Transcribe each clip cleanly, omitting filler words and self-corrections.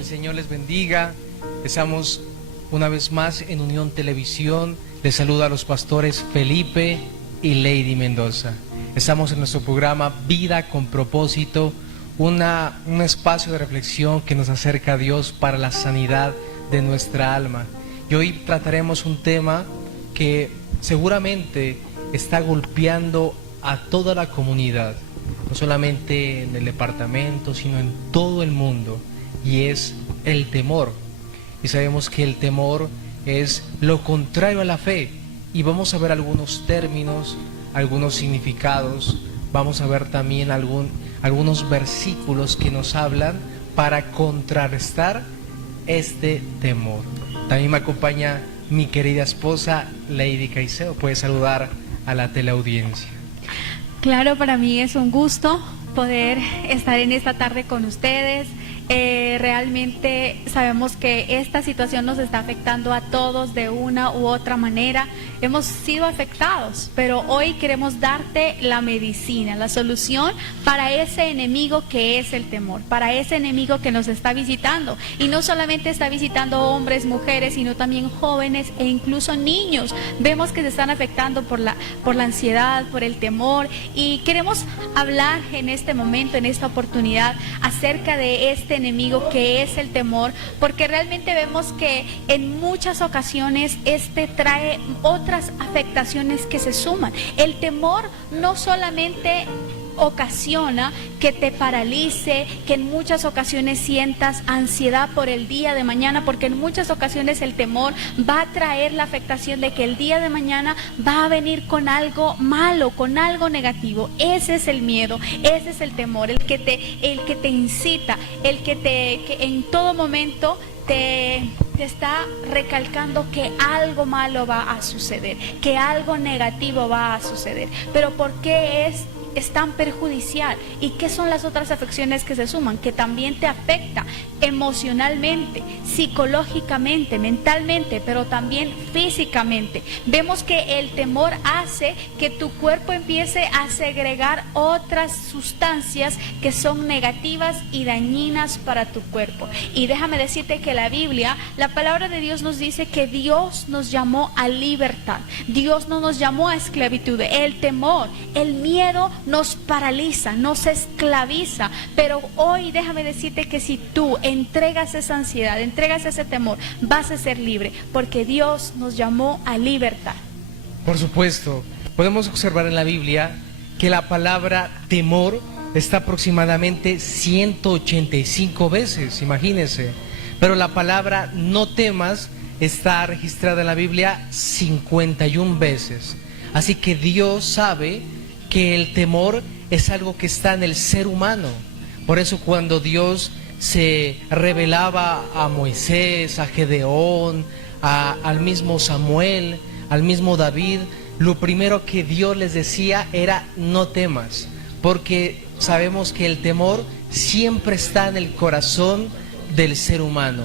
el Señor les bendiga. Estamos una vez más en Unión Televisión. Les saluda a los pastores Felipe y Lady Mendoza. Estamos en nuestro programa Vida con Propósito, un espacio de reflexión que nos acerca a Dios para la sanidad de nuestra alma. Y hoy trataremos un tema que seguramente está golpeando a toda la comunidad, no solamente en el departamento, sino en todo el mundo, y es el temor. Y sabemos que el temor es lo contrario a la fe, y vamos a ver algunos términos, algunos significados, vamos a ver también algunos versículos que nos hablan para contrarrestar este temor. También me acompaña mi querida esposa Lady Caicedo. Puede saludar a la teleaudiencia. Claro, para mí es un gusto poder estar en esta tarde con ustedes. Realmente sabemos que esta situación nos está afectando a todos de una u otra manera. Hemos sido afectados, pero hoy queremos darte la medicina, la solución para ese enemigo que es el temor, para ese enemigo que nos está visitando. Y no solamente está visitando hombres, mujeres, sino también jóvenes e incluso niños. Vemos que se están afectando por la ansiedad, por el temor. Y queremos hablar en este momento, en esta oportunidad, acerca de este enemigo que es el temor, porque realmente vemos que en muchas ocasiones este trae otras afectaciones que se suman. El temor no solamente ocasiona que te paralice, que en muchas ocasiones sientas ansiedad por el día de mañana, porque en muchas ocasiones el temor va a traer la afectación de que el día de mañana va a venir con algo malo, con algo negativo. Ese es el miedo, ese es el temor, el que te incita, que en todo momento te está recalcando que algo malo va a suceder, que algo negativo va a suceder. Pero ¿por qué es tan perjudicial? ¿Y qué son las otras afecciones que se suman? Que también te afecta emocionalmente, psicológicamente, mentalmente, pero también físicamente. Vemos que el temor hace que tu cuerpo empiece a segregar otras sustancias que son negativas y dañinas para tu cuerpo. Y déjame decirte que la Biblia, la palabra de Dios nos dice que Dios nos llamó a libertad. Dios no nos llamó a esclavitud. El temor, el miedo nos paraliza, nos esclaviza. Pero hoy déjame decirte que si tú entregas esa ansiedad, entregas ese temor, vas a ser libre, porque Dios nos llamó a libertad. Por supuesto, podemos observar en la Biblia que la palabra temor está aproximadamente 185 veces, imagínense. Pero la palabra no temas está registrada en la Biblia 51 veces. Así que Dios sabe que el temor es algo que está en el ser humano. Por eso cuando Dios se revelaba a Moisés, a Gedeón, al mismo Samuel, al mismo David, lo primero que Dios les decía era: no temas, porque sabemos que el temor siempre está en el corazón del ser humano.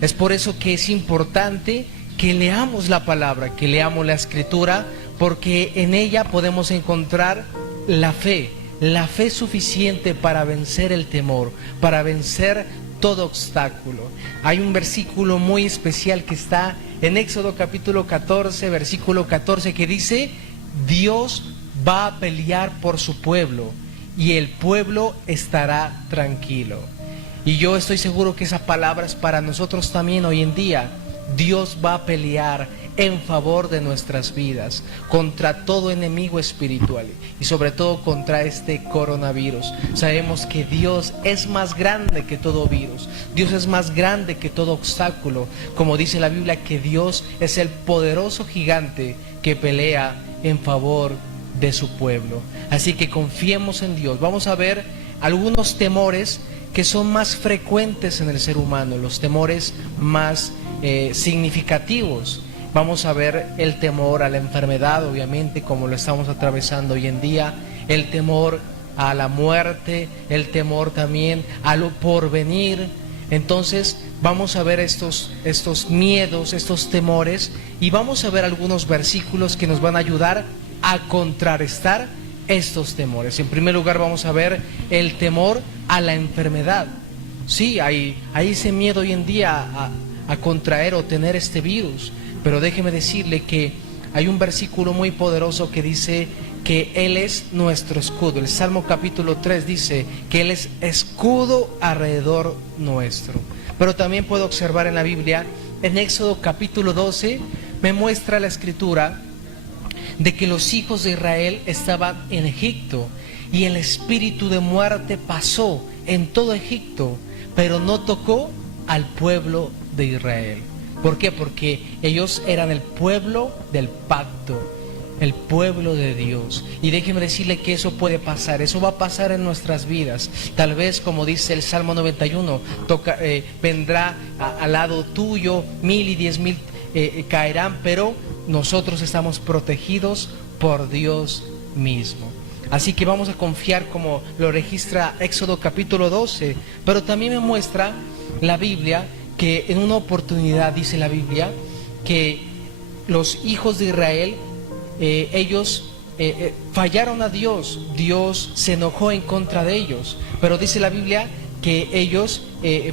Es por eso que es importante que leamos la palabra, que leamos la Escritura, porque en ella podemos encontrar la fe suficiente para vencer el temor, para vencer todo obstáculo. Hay un versículo muy especial que está en Éxodo capítulo 14, versículo 14, que dice: Dios va a pelear por su pueblo y el pueblo estará tranquilo. Y yo estoy seguro que esa palabra es para nosotros también hoy en día. Dios va a pelear en favor de nuestras vidas, contra todo enemigo espiritual y sobre todo contra este coronavirus. Sabemos que Dios es más grande que todo virus, Dios es más grande que todo obstáculo, como dice la Biblia, que Dios es el poderoso gigante que pelea en favor de su pueblo. Así que confiemos en Dios. Vamos a ver algunos temores que son más frecuentes en el ser humano, los temores más significativos. Vamos a ver el temor a la enfermedad, obviamente, como lo estamos atravesando hoy en día, el temor a la muerte, el temor también a lo porvenir. Entonces vamos a ver estos miedos, estos temores, y vamos a ver algunos versículos que nos van a ayudar a contrarrestar estos temores. En primer lugar vamos a ver el temor a la enfermedad. Sí, hay ese miedo hoy en día a contraer o tener este virus, pero déjeme decirle que hay un versículo muy poderoso que dice que Él es nuestro escudo. El Salmo capítulo 3 dice que Él es escudo alrededor nuestro. Pero también puedo observar en la Biblia, en Éxodo capítulo 12, me muestra la escritura de que los hijos de Israel estaban en Egipto y el espíritu de muerte pasó en todo Egipto, pero no tocó al pueblo de Israel. ¿Por qué? Porque ellos eran el pueblo del pacto, el pueblo de Dios. Y déjeme decirle que eso puede pasar, eso va a pasar en nuestras vidas. Tal vez, como dice el Salmo 91, vendrá al lado tuyo 1000 y 10,000 caerán, pero nosotros estamos protegidos por Dios mismo. Así que vamos a confiar como lo registra Éxodo capítulo 12, pero también me muestra la Biblia que en una oportunidad, dice la Biblia, que los hijos de Israel, ellos fallaron a Dios, Dios se enojó en contra de ellos, pero dice la Biblia que ellos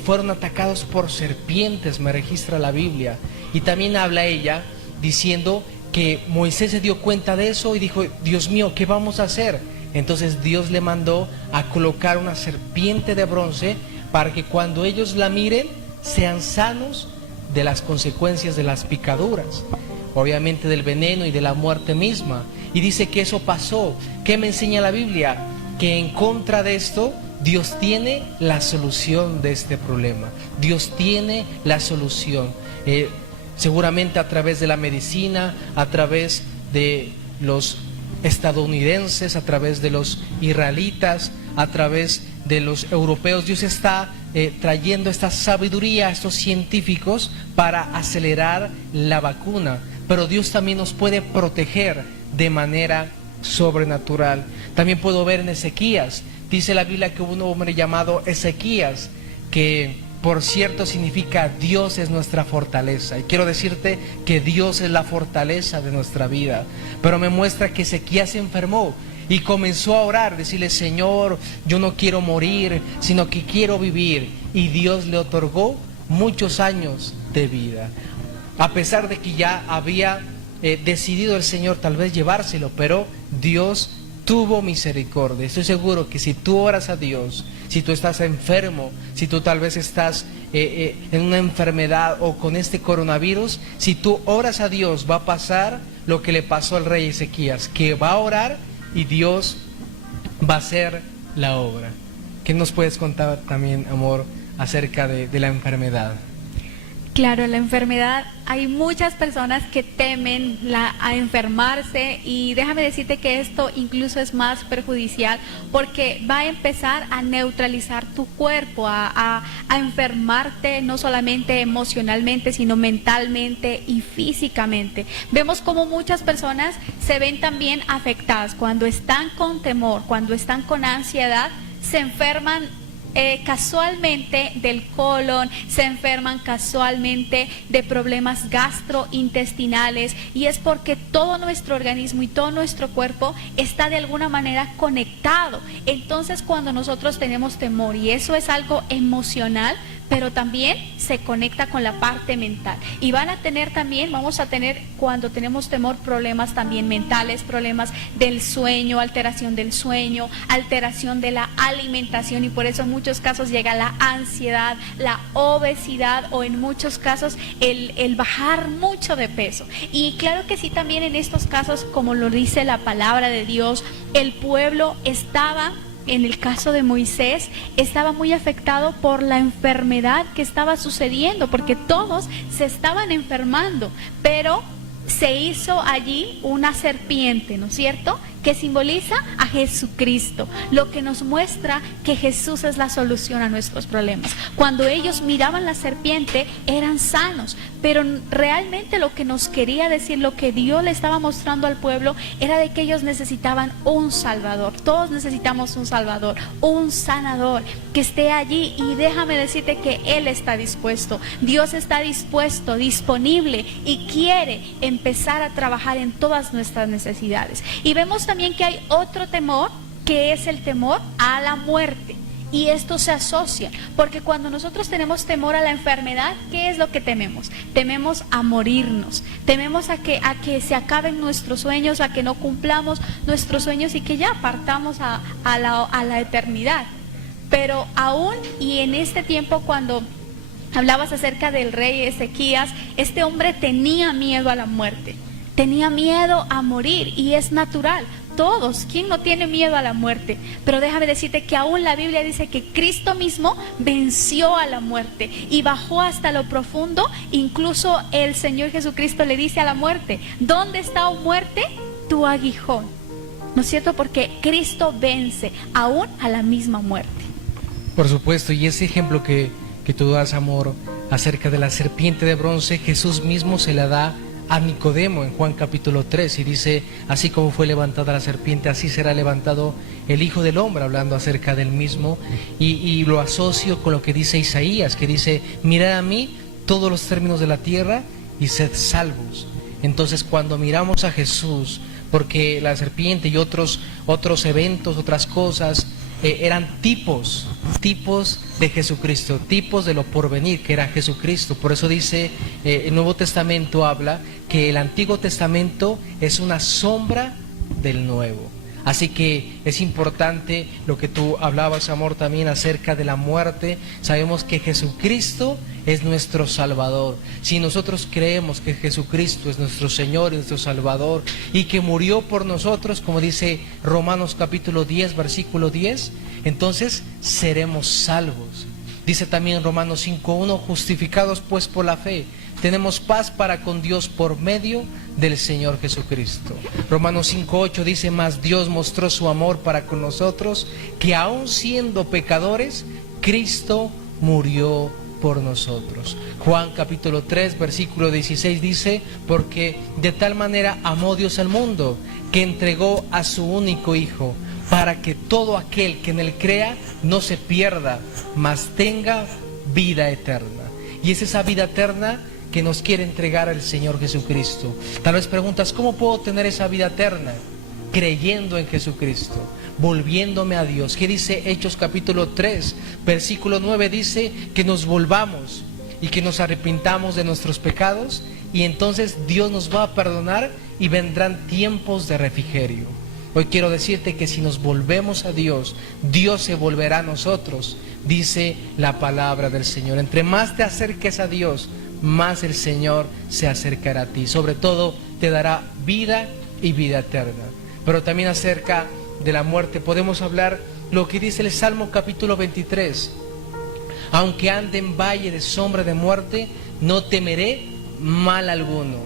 fueron atacados por serpientes, me registra la Biblia, y también habla ella diciendo que Moisés se dio cuenta de eso y dijo, Dios mío, ¿qué vamos a hacer? Entonces Dios le mandó a colocar una serpiente de bronce para que cuando ellos la miren sean sanos de las consecuencias de las picaduras, obviamente del veneno y de la muerte misma. Y dice que eso pasó. ¿Qué me enseña la Biblia? Que en contra de esto Dios tiene la solución de este problema. Dios tiene la solución. Seguramente a través de la medicina, a través de los estadounidenses, a través de los israelitas, a través de los europeos, Dios está trayendo esta sabiduría a estos científicos para acelerar la vacuna. Pero Dios también nos puede proteger de manera sobrenatural. También puedo ver en Ezequías, dice la Biblia que hubo un hombre llamado Ezequías, que por cierto significa Dios es nuestra fortaleza. Y quiero decirte que Dios es la fortaleza de nuestra vida. Pero me muestra que Ezequías se enfermó y comenzó a orar, decirle, Señor, yo no quiero morir, sino que quiero vivir. Y Dios le otorgó muchos años de vida. A pesar de que ya había decidido el Señor tal vez llevárselo, pero Dios tuvo misericordia. Estoy seguro que si tú oras a Dios, si tú estás enfermo, si tú tal vez estás en una enfermedad o con este coronavirus, si tú oras a Dios va a pasar lo que le pasó al rey Ezequías, que va a orar y Dios va a hacer la obra. ¿Qué nos puedes contar también, amor, acerca de la enfermedad? Claro, la enfermedad, hay muchas personas que temen a enfermarse, y déjame decirte que esto incluso es más perjudicial porque va a empezar a neutralizar tu cuerpo, a enfermarte no solamente emocionalmente, sino mentalmente y físicamente. Vemos como muchas personas se ven también afectadas cuando están con temor, cuando están con ansiedad, se enferman casualmente del colon, se enferman casualmente de problemas gastrointestinales, y es porque todo nuestro organismo y todo nuestro cuerpo está de alguna manera conectado. Entonces cuando nosotros tenemos temor, y eso es algo emocional, pero también se conecta con la parte mental, y vamos a tener cuando tenemos temor problemas también mentales, problemas del sueño, alteración del sueño, alteración de la alimentación, y por eso en muchos casos llega la ansiedad, la obesidad, o en muchos casos el bajar mucho de peso. Y claro que sí, también en estos casos, como lo dice la palabra de Dios, el pueblo estaba, en el caso de Moisés, estaba muy afectado por la enfermedad que estaba sucediendo, porque todos se estaban enfermando, pero se hizo allí una serpiente, ¿no es cierto?, que simboliza a Jesucristo, lo que nos muestra que Jesús es la solución a nuestros problemas. Cuando ellos miraban la serpiente eran sanos, pero realmente lo que nos quería decir, lo que Dios le estaba mostrando al pueblo, era de que ellos necesitaban un Salvador. Todos necesitamos un Salvador, un sanador que esté allí, y déjame decirte que Él está dispuesto. Dios está dispuesto, disponible, y quiere empezar a trabajar en todas nuestras necesidades. Y vemos también que hay otro temor, que es el temor a la muerte. Y esto se asocia, porque cuando nosotros tenemos temor a la enfermedad, ¿qué es lo que tememos? Tememos a morirnos, tememos a que se acaben nuestros sueños, a que no cumplamos nuestros sueños y que ya partamos a la eternidad. Pero aún y en este tiempo, cuando hablabas acerca del rey Ezequías, este hombre tenía miedo a la muerte, tenía miedo a morir, y es natural. Todos, ¿quién no tiene miedo a la muerte? Pero déjame decirte que aún la Biblia dice que Cristo mismo venció a la muerte y bajó hasta lo profundo. Incluso el Señor Jesucristo le dice a la muerte: ¿dónde está, oh muerte, tu aguijón? ¿No es cierto? Porque Cristo vence aún a la misma muerte. Por supuesto, y ese ejemplo que tú das, amor, acerca de la serpiente de bronce, Jesús mismo se la da a Nicodemo en Juan capítulo 3, y dice: así como fue levantada la serpiente, así será levantado el Hijo del Hombre, hablando acerca del mismo. Y lo asocio con lo que dice Isaías, que dice: mirad a mí todos los términos de la tierra y sed salvos. Entonces, cuando miramos a Jesús, porque la serpiente y otros eventos, otras cosas, eran tipos de Jesucristo, tipos de lo porvenir, que era Jesucristo. Por eso dice, el Nuevo Testamento habla que el Antiguo Testamento es una sombra del Nuevo. Así que es importante lo que tú hablabas, amor, también acerca de la muerte. Sabemos que Jesucristo es nuestro Salvador. Si nosotros creemos que Jesucristo es nuestro Señor y nuestro Salvador, y que murió por nosotros, como dice Romanos capítulo 10, versículo 10, entonces seremos salvos. Dice también Romanos 5:1: justificados pues por la fe, tenemos paz para con Dios por medio del Señor Jesucristo. Romanos 5:8 dice: mas Dios mostró su amor para con nosotros, que aun siendo pecadores, Cristo murió por nosotros. Juan capítulo 3, versículo 16 dice: porque de tal manera amó Dios al mundo, que entregó a su único Hijo, para que todo aquel que en él crea no se pierda, mas tenga vida eterna. Y es esa vida eterna que nos quiere entregar el Señor Jesucristo. Tal vez preguntas: ¿cómo puedo tener esa vida eterna? Creyendo en Jesucristo, volviéndome a Dios. ¿Qué dice Hechos capítulo 3, versículo 9? Dice que nos volvamos y que nos arrepintamos de nuestros pecados, y entonces Dios nos va a perdonar y vendrán tiempos de refrigerio. Hoy quiero decirte que si nos volvemos a Dios, Dios se volverá a nosotros, dice la palabra del Señor. Entre más te acerques a Dios, más el Señor se acercará a ti. Sobre todo te dará vida y vida eterna. Pero también acerca de la muerte podemos hablar lo que dice el Salmo capítulo 23: aunque ande en valle de sombra de muerte, no temeré mal alguno.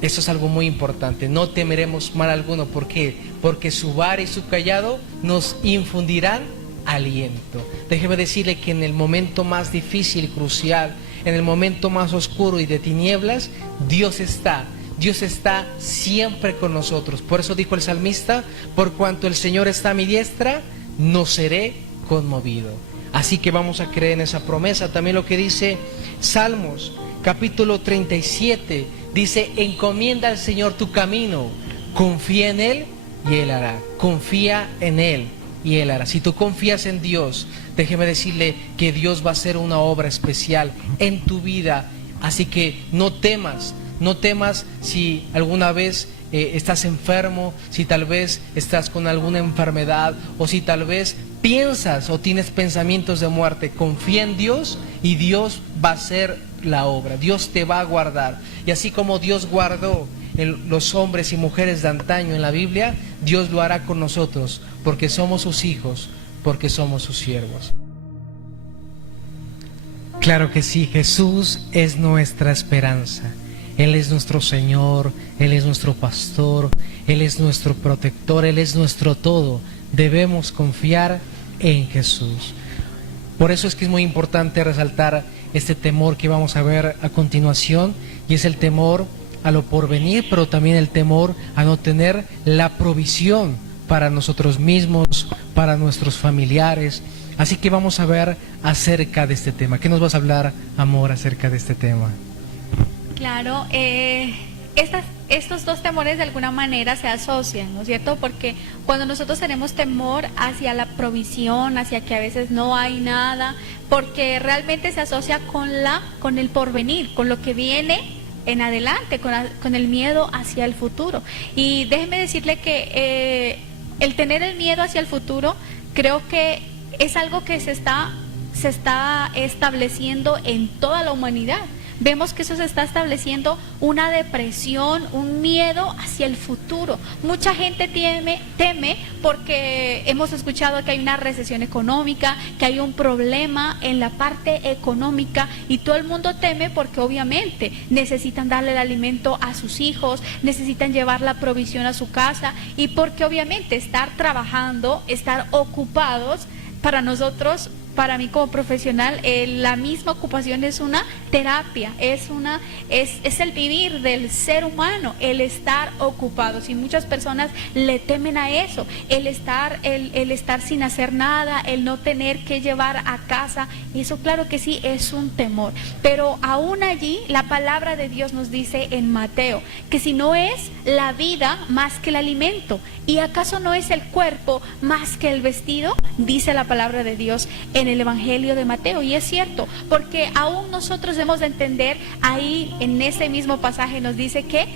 Eso es algo muy importante, no temeremos mal alguno. ¿Por qué? Porque su vara y su cayado nos infundirán aliento. Déjeme decirle que en el momento más difícil, crucial, en el momento más oscuro y de tinieblas, Dios está siempre con nosotros. Por eso dijo el salmista: por cuanto el Señor está a mi diestra, no seré conmovido. Así que vamos a creer en esa promesa. También lo que dice Salmos capítulo 37, dice: encomienda al Señor tu camino, confía en Él y Él hará. Confía en Él y Él hará. Si tú confías en Dios, déjeme decirle que Dios va a hacer una obra especial en tu vida. Así que no temas si alguna vez estás enfermo, si tal vez estás con alguna enfermedad, o si tal vez piensas o tienes pensamientos de muerte. Confía en Dios y Dios va a hacer la obra. Dios te va a guardar. Y así como Dios guardó los hombres y mujeres de antaño en la Biblia, Dios lo hará con nosotros, porque somos sus hijos, porque somos sus siervos. Claro que sí, Jesús es nuestra esperanza. Él es nuestro Señor, Él es nuestro pastor, Él es nuestro protector, Él es nuestro todo. Debemos confiar en Jesús. Por eso es que es muy importante resaltar este temor que vamos a ver a continuación, y es el temor a lo porvenir, pero también el temor a no tener la provisión para nosotros mismos, para nuestros familiares. Así que vamos a ver acerca de este tema. ¿Qué nos vas a hablar, amor, acerca de este tema? Claro, estos dos temores de alguna manera se asocian, ¿no es cierto? Porque cuando nosotros tenemos temor hacia la provisión, hacia que a veces no hay nada, porque realmente se asocia con el porvenir, con lo que viene en adelante, con el miedo hacia el futuro. Y déjeme decirle que el tener el miedo hacia el futuro, creo que es algo que se está estableciendo en toda la humanidad. Vemos que eso se está estableciendo, una depresión, un miedo hacia el futuro. Mucha gente teme porque hemos escuchado que hay una recesión económica, que hay un problema en la parte económica, y todo el mundo teme porque obviamente necesitan darle el alimento a sus hijos, necesitan llevar la provisión a su casa, y porque obviamente estar trabajando, estar ocupados, para nosotros, para mí como profesional, la misma ocupación es una terapia, es el vivir del ser humano, el estar ocupados, y muchas personas le temen a eso, el estar sin hacer nada, el no tener que llevar a casa. Eso claro que sí es un temor, pero aún allí la palabra de Dios nos dice en Mateo que si no es la vida más que el alimento, ¿y acaso no es el cuerpo más que el vestido? Dice la palabra de Dios en el Evangelio de Mateo, y es cierto, porque aún nosotros debemos de entender, ahí en ese mismo pasaje nos dice que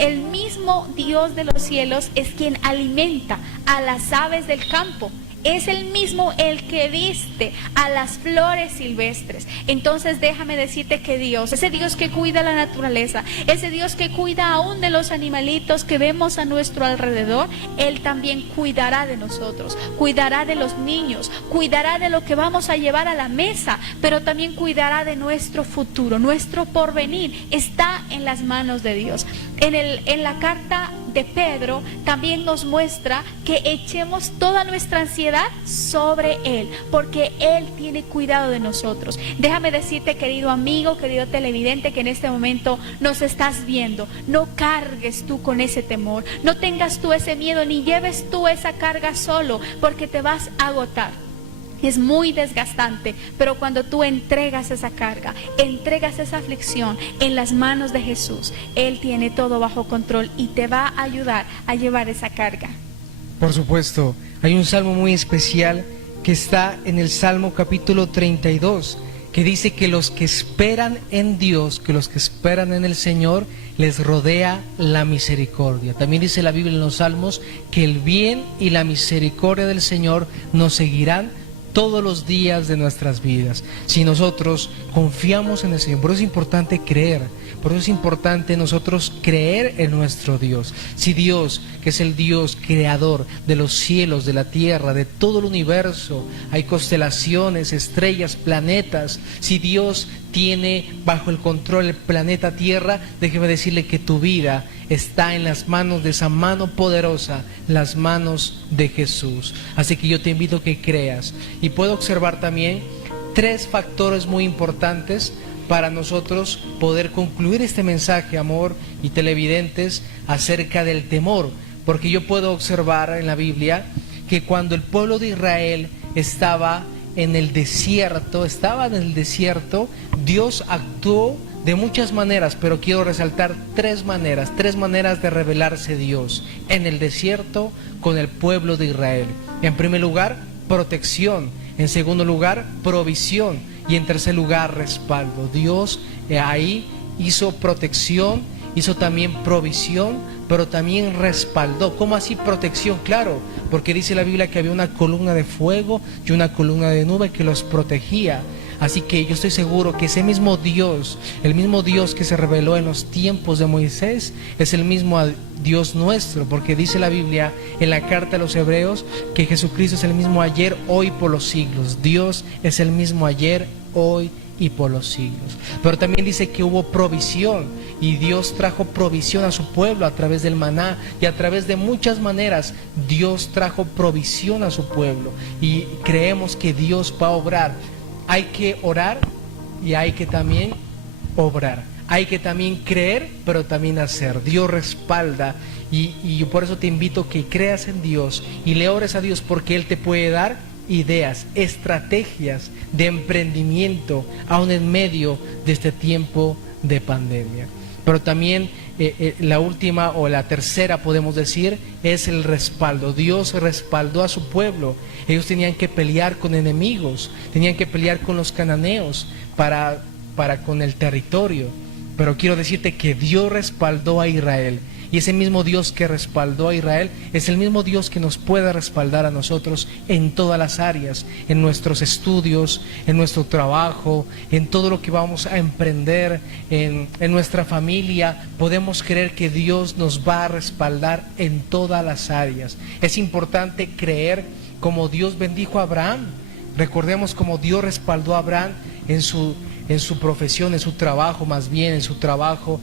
el mismo Dios de los cielos es quien alimenta a las aves del campo. Es el mismo el que viste a las flores silvestres. Entonces déjame decirte que Dios, ese Dios que cuida la naturaleza, ese Dios que cuida aún de los animalitos que vemos a nuestro alrededor, Él también cuidará de nosotros, cuidará de los niños, cuidará de lo que vamos a llevar a la mesa, pero también cuidará de nuestro futuro, nuestro porvenir. Está en las manos de Dios. En la carta de Pedro también nos muestra que echemos toda nuestra ansiedad sobre Él, porque Él tiene cuidado de nosotros. Déjame decirte, querido amigo, querido televidente, que en este momento nos estás viendo, no cargues tú con ese temor, no tengas tú ese miedo, ni lleves tú esa carga solo, porque te vas a agotar. Es muy desgastante, pero cuando tú entregas esa carga, entregas esa aflicción en las manos de Jesús, Él tiene todo bajo control y te va a ayudar a llevar esa carga. Por supuesto, hay un salmo muy especial que está en el Salmo capítulo 32, que dice que los que esperan en Dios, que los que esperan en el Señor, les rodea la misericordia. También dice la Biblia en los Salmos que el bien y la misericordia del Señor nos seguirán todos los días de nuestras vidas, si nosotros confiamos en el Señor. Por eso es importante creer, por eso es importante nosotros creer en nuestro Dios. Si Dios, que es el Dios creador de los cielos, de la tierra, de todo el universo, hay constelaciones, estrellas, planetas, si Dios tiene bajo el control el planeta Tierra, déjeme decirle que tu vida está en las manos de esa mano poderosa, las manos de Jesús. Así que yo te invito a que creas. Y puedo observar también 3 factores muy importantes para nosotros poder concluir este mensaje, amor y televidentes, acerca del temor. Porque yo puedo observar en la Biblia que cuando el pueblo de Israel estaba en el desierto, Dios actuó de muchas maneras, pero quiero resaltar 3 maneras de revelarse Dios en el desierto con el pueblo de Israel. En primer lugar, protección. En segundo lugar, provisión. Y en tercer lugar, respaldo. Dios ahí hizo protección, hizo también provisión, pero también respaldó. ¿Cómo así protección? Claro, porque dice la Biblia que había una columna de fuego y una columna de nube que los protegía. Así que yo estoy seguro que ese mismo Dios, el mismo Dios que se reveló en los tiempos de Moisés, es el mismo Dios nuestro, porque dice la Biblia en la carta a los Hebreos que Jesucristo es el mismo ayer, hoy, por los siglos. Dios es el mismo ayer, hoy y por los siglos. Pero también dice que hubo provisión, y Dios trajo provisión a su pueblo a través del maná, y a través de muchas maneras Dios trajo provisión a su pueblo, y creemos que Dios va a obrar. Hay que orar y hay que también obrar. Hay que también creer, pero también hacer. Dios respalda, y yo por eso te invito a que creas en Dios y le ores a Dios, porque Él te puede dar ideas, estrategias de emprendimiento aún en medio de este tiempo de pandemia. Pero también la última o la tercera, podemos decir, es el respaldo. Dios respaldó a su pueblo. Ellos tenían que pelear con enemigos, tenían que pelear con los cananeos para con el territorio. Pero quiero decirte que Dios respaldó a Israel. Y ese mismo Dios que respaldó a Israel es el mismo Dios que nos puede respaldar a nosotros en todas las áreas, en nuestros estudios, en nuestro trabajo, en todo lo que vamos a emprender, en nuestra familia. Podemos creer que Dios nos va a respaldar en todas las áreas. Es importante creer como Dios bendijo a Abraham. Recordemos cómo Dios respaldó a Abraham en su profesión, en su trabajo, más bien en su trabajo.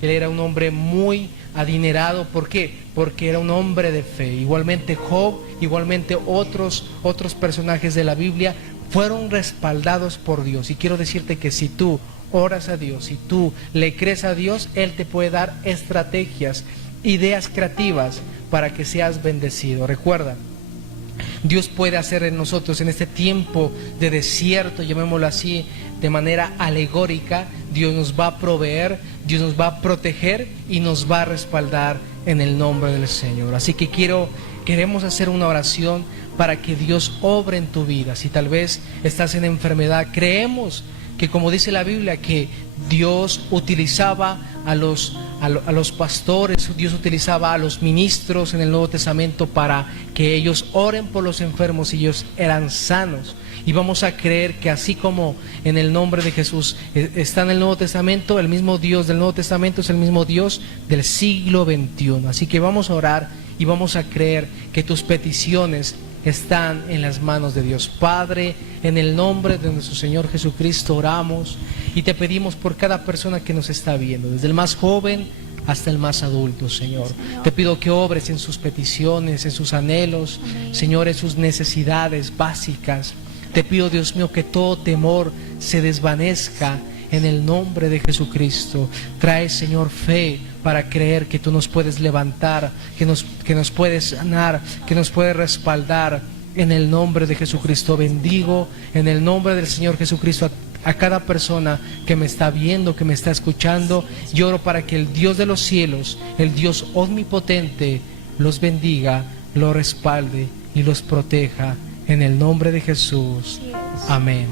Él era un hombre muy adinerado. ¿Por qué? Porque era un hombre de fe. Igualmente Job, igualmente otros personajes de la Biblia fueron respaldados por Dios. Y quiero decirte que si tú oras a Dios, si tú le crees a Dios, Él te puede dar estrategias, ideas creativas para que seas bendecido. Recuerda, Dios puede hacer en nosotros, en este tiempo de desierto, llamémoslo así, de manera alegórica. Dios nos va a proveer, Dios nos va a proteger y nos va a respaldar en el nombre del Señor. Así que queremos hacer una oración para que Dios obre en tu vida. Si tal vez estás en enfermedad, creemos que, como dice la Biblia, que Dios utilizaba a los pastores, Dios utilizaba a los ministros en el Nuevo Testamento para que ellos oren por los enfermos y ellos eran sanos. Y vamos a creer que así como en el nombre de Jesús está en el Nuevo Testamento, el mismo Dios del Nuevo Testamento es el mismo Dios del siglo XXI. Así que vamos a orar y vamos a creer que tus peticiones están en las manos de Dios. Padre, en el nombre de nuestro Señor Jesucristo oramos y te pedimos por cada persona que nos está viendo, desde el más joven hasta el más adulto, Señor. Te pido que obres en sus peticiones, en sus anhelos, Señor, en sus necesidades básicas. Te pido, Dios mío, que todo temor se desvanezca en el nombre de Jesucristo. Trae, Señor, fe para creer que tú nos puedes levantar, que nos puedes sanar, que nos puedes respaldar en el nombre de Jesucristo. Bendigo en el nombre del Señor Jesucristo a cada persona que me está viendo, que me está escuchando. Lloro para que el Dios de los cielos, el Dios omnipotente, los bendiga, los respalde y los proteja en el nombre de Jesús. Amén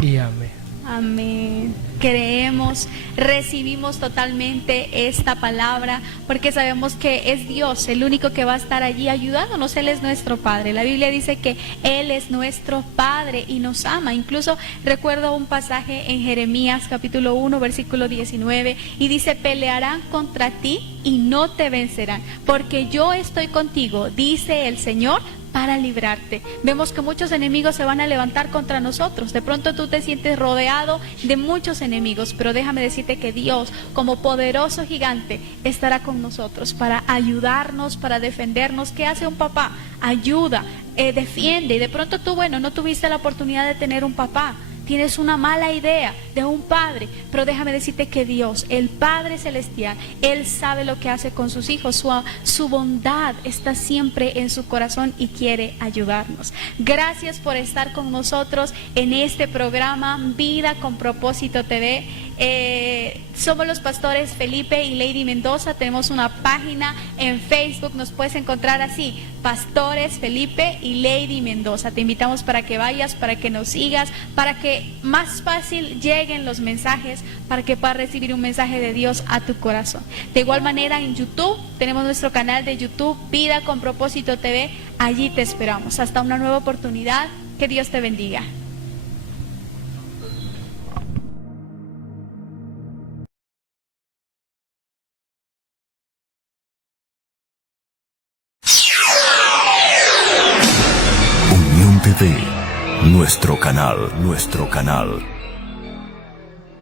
y amén. Amén. Creemos, recibimos totalmente esta palabra porque sabemos que es Dios el único que va a estar allí ayudándonos. Él es nuestro Padre. La Biblia dice que Él es nuestro Padre y nos ama. Incluso recuerdo un pasaje en Jeremías capítulo 1 versículo 19 y dice: pelearán contra ti y no te vencerán, porque yo estoy contigo, dice el Señor, para librarte. Vemos que muchos enemigos se van a levantar contra nosotros. De pronto tú te sientes rodeado de muchos enemigos, pero déjame decirte que Dios, como poderoso gigante, estará con nosotros para ayudarnos, para defendernos. ¿Qué hace un papá? Ayuda, defiende. Y de pronto tú, no tuviste la oportunidad de tener un papá, tienes una mala idea de un padre, pero déjame decirte que Dios, el Padre Celestial, Él sabe lo que hace con sus hijos. Su bondad está siempre en su corazón y quiere ayudarnos. Gracias por estar con nosotros en este programa Vida con Propósito TV. Somos los pastores Felipe y Lady Mendoza. Tenemos una página en Facebook, nos puedes encontrar así: Pastores Felipe y Lady Mendoza. Te invitamos para que vayas, para que nos sigas, para que más fácil lleguen los mensajes, para que puedas recibir un mensaje de Dios a tu corazón. De igual manera, en YouTube tenemos nuestro canal de YouTube, Vida con Propósito TV. Allí te esperamos. Hasta una nueva oportunidad. Que Dios te bendiga. TV, nuestro canal.